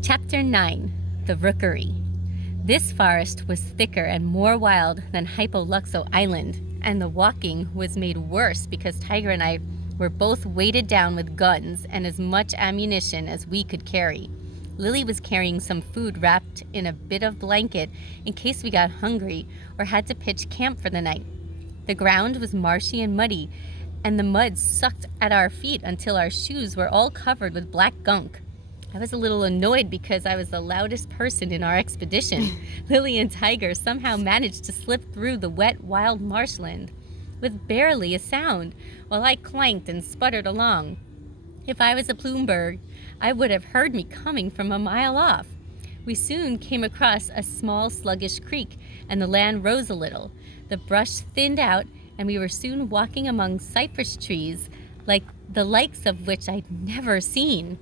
Chapter 9. The Rookery. This forest was thicker and more wild than Hypoluxo Island, and the walking was made worse because Tiger and I were both weighted down with guns and as much ammunition as we could carry. Lily was carrying some food wrapped in a bit of blanket in case we got hungry or had to pitch camp for the night. The ground was marshy and muddy, and the mud sucked at our feet until our shoes were all covered with black gunk. I was a little annoyed because I was the loudest person in our expedition. Lily and Tiger somehow managed to slip through the wet, wild marshland with barely a sound, while I clanked and sputtered along. If I was a plume bird, I would have heard me coming from a mile off. We soon came across a small, sluggish creek, and the land rose a little. The brush thinned out, and we were soon walking among cypress trees, like the likes of which I'd never seen.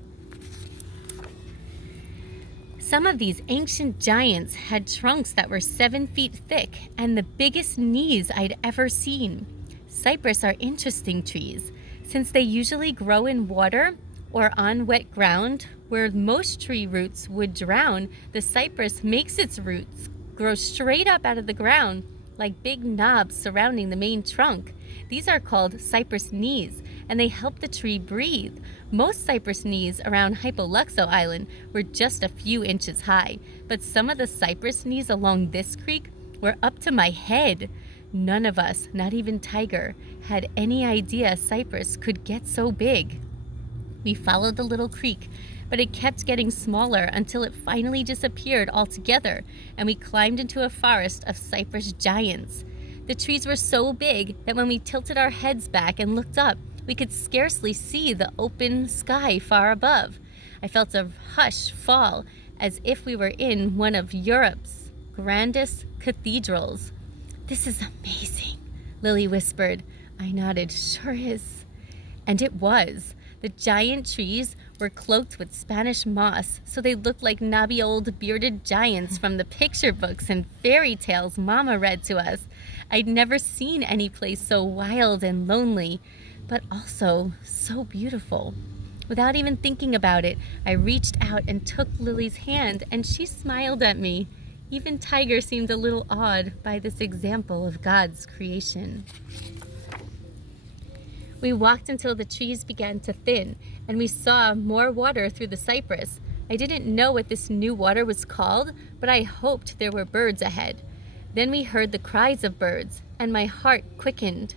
Some of these ancient giants had trunks that were 7 feet thick and the biggest knees I'd ever seen. Cypress are interesting trees, since they usually grow in water or on wet ground. Where most tree roots would drown, the cypress makes its roots grow straight up out of the ground, like big knobs surrounding the main trunk. These are called cypress knees, and they help the tree breathe. Most cypress knees around Hypoluxo Island were just a few inches high, but some of the cypress knees along this creek were up to my head. None of us, not even Tiger, had any idea cypress could get so big. We followed the little creek, but it kept getting smaller until it finally disappeared altogether, and we climbed into a forest of cypress giants. The trees were so big that when we tilted our heads back and looked up, we could scarcely see the open sky far above. I felt a hush fall, as if we were in one of Europe's grandest cathedrals. "This is amazing," Lily whispered. I nodded. "Sure is." And it was. The giant trees were cloaked with Spanish moss, so they looked like knobby old bearded giants from the picture books and fairy tales Mama read to us. I'd never seen any place so wild and lonely, but also so beautiful. Without even thinking about it, I reached out and took Lily's hand, and she smiled at me. Even Tiger seemed a little awed by this example of God's creation. We walked until the trees began to thin, and we saw more water through the cypress. I didn't know what this new water was called, but I hoped there were birds ahead. Then we heard the cries of birds, and my heart quickened.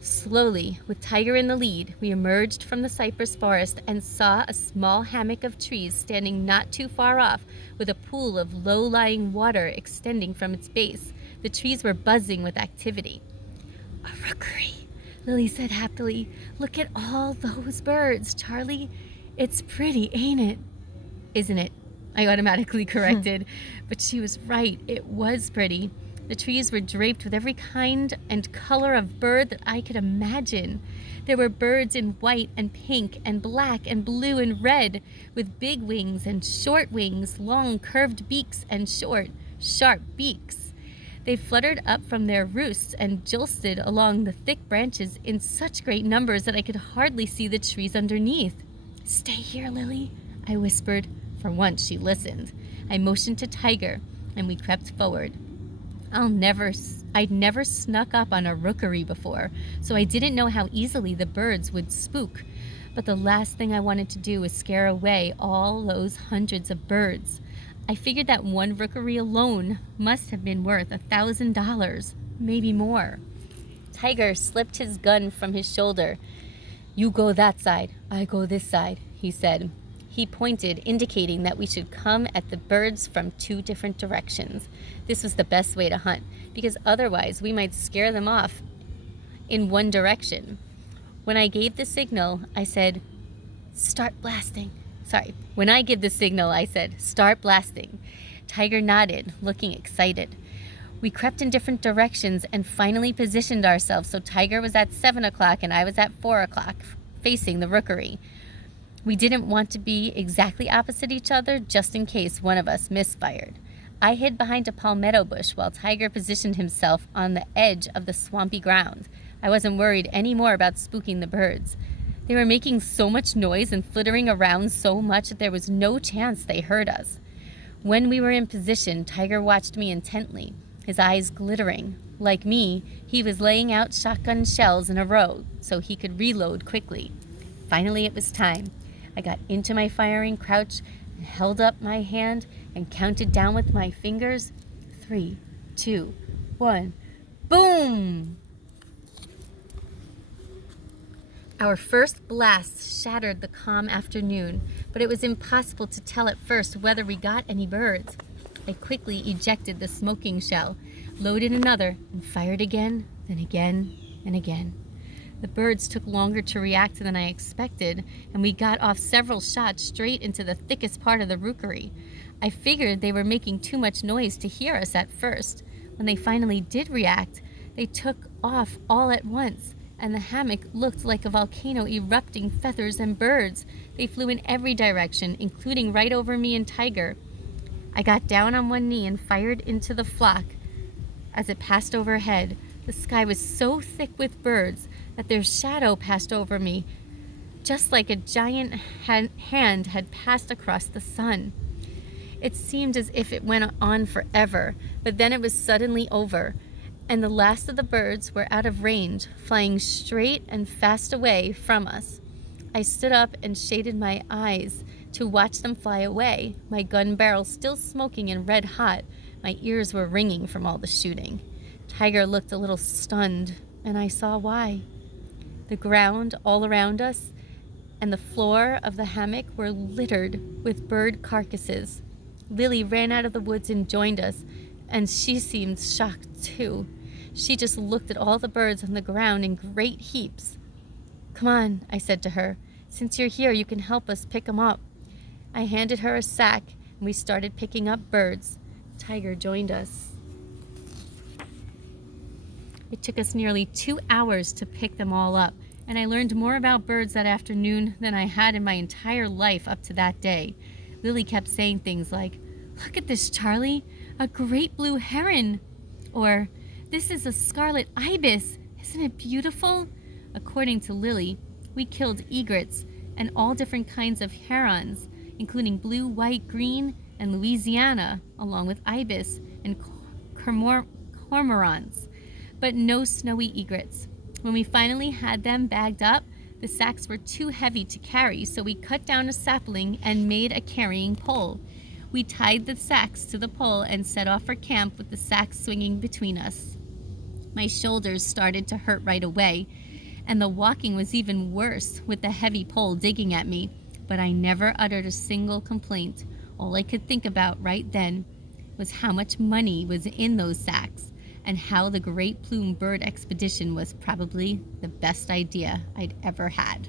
Slowly, with Tiger in the lead, we emerged from the cypress forest and saw a small hammock of trees standing not too far off, with a pool of low-lying water extending from its base. The trees were buzzing with activity. "A rookery," Lily said happily. "Look at all those birds, Charlie. It's pretty, ain't it?" "Isn't it?" I automatically corrected. But she was right. It was pretty. The trees were draped with every kind and color of bird that I could imagine. There were birds in white and pink and black and blue and red, with big wings and short wings, long curved beaks and short, sharp beaks. They fluttered up from their roosts and jolted along the thick branches in such great numbers that I could hardly see the trees underneath. "Stay here, Lily," I whispered. For once she listened. I motioned to Tiger, and we crept forward. I'd never snuck up on a rookery before, so I didn't know how easily the birds would spook. But the last thing I wanted to do was scare away all those hundreds of birds. I figured that one rookery alone must have been worth $1,000, maybe more. Tiger slipped his gun from his shoulder. "You go that side, I go this side," he said. He pointed, indicating that we should come at the birds from 2 different directions. This was the best way to hunt, because otherwise we might scare them off in one direction. When I gave the signal, I said, "Start blasting." When I give the signal, I said, "Start blasting." Tiger nodded, looking excited. We crept in different directions and finally positioned ourselves so Tiger was at 7 o'clock and I was at 4 o'clock, facing the rookery. We didn't want to be exactly opposite each other, just in case one of us misfired. I hid behind a palmetto bush while Tiger positioned himself on the edge of the swampy ground. I wasn't worried any more about spooking the birds. They were making so much noise and flittering around so much that there was no chance they heard us. When we were in position, Tiger watched me intently, his eyes glittering. Like me, he was laying out shotgun shells in a row so he could reload quickly. Finally, it was time. I got into my firing crouch and held up my hand and counted down with my fingers. 3, 2, 1. Boom! Our first blast shattered the calm afternoon, but it was impossible to tell at first whether we got any birds. I quickly ejected the smoking shell, loaded another, and fired again, then again, and again. The birds took longer to react than I expected, and we got off several shots straight into the thickest part of the rookery. I figured they were making too much noise to hear us at first. When they finally did react, they took off all at once, and the hammock looked like a volcano erupting feathers and birds. They flew in every direction, including right over me and Tiger. I got down on one knee and fired into the flock as it passed overhead. The sky was so thick with birds that their shadow passed over me, just like a giant hand had passed across the sun. It seemed as if it went on forever, but then it was suddenly over, and the last of the birds were out of range, flying straight and fast away from us. I stood up and shaded my eyes to watch them fly away, my gun barrel still smoking and red hot. My ears were ringing from all the shooting. Tiger looked a little stunned, and I saw why. The ground all around us and the floor of the hammock were littered with bird carcasses. Lily ran out of the woods and joined us, and she seemed shocked too. She just looked at all the birds on the ground in great heaps. "Come on," I said to her. "Since you're here, you can help us pick them up." I handed her a sack, and we started picking up birds. Tiger joined us. It took us nearly 2 hours to pick them all up, and I learned more about birds that afternoon than I had in my entire life up to that day. Lily kept saying things like, "Look at this, Charlie, a great blue heron," or "This is a scarlet ibis. Isn't it beautiful?" According to Lily, we killed egrets and all different kinds of herons, including blue, white, green, and Louisiana, along with ibis and cormorants, but no snowy egrets. When we finally had them bagged up, the sacks were too heavy to carry, so we cut down a sapling and made a carrying pole. We tied the sacks to the pole and set off for camp with the sacks swinging between us. My shoulders started to hurt right away, and the walking was even worse with the heavy pole digging at me, but I never uttered a single complaint. All I could think about right then was how much money was in those sacks, and how the Great Plume Bird Expedition was probably the best idea I'd ever had.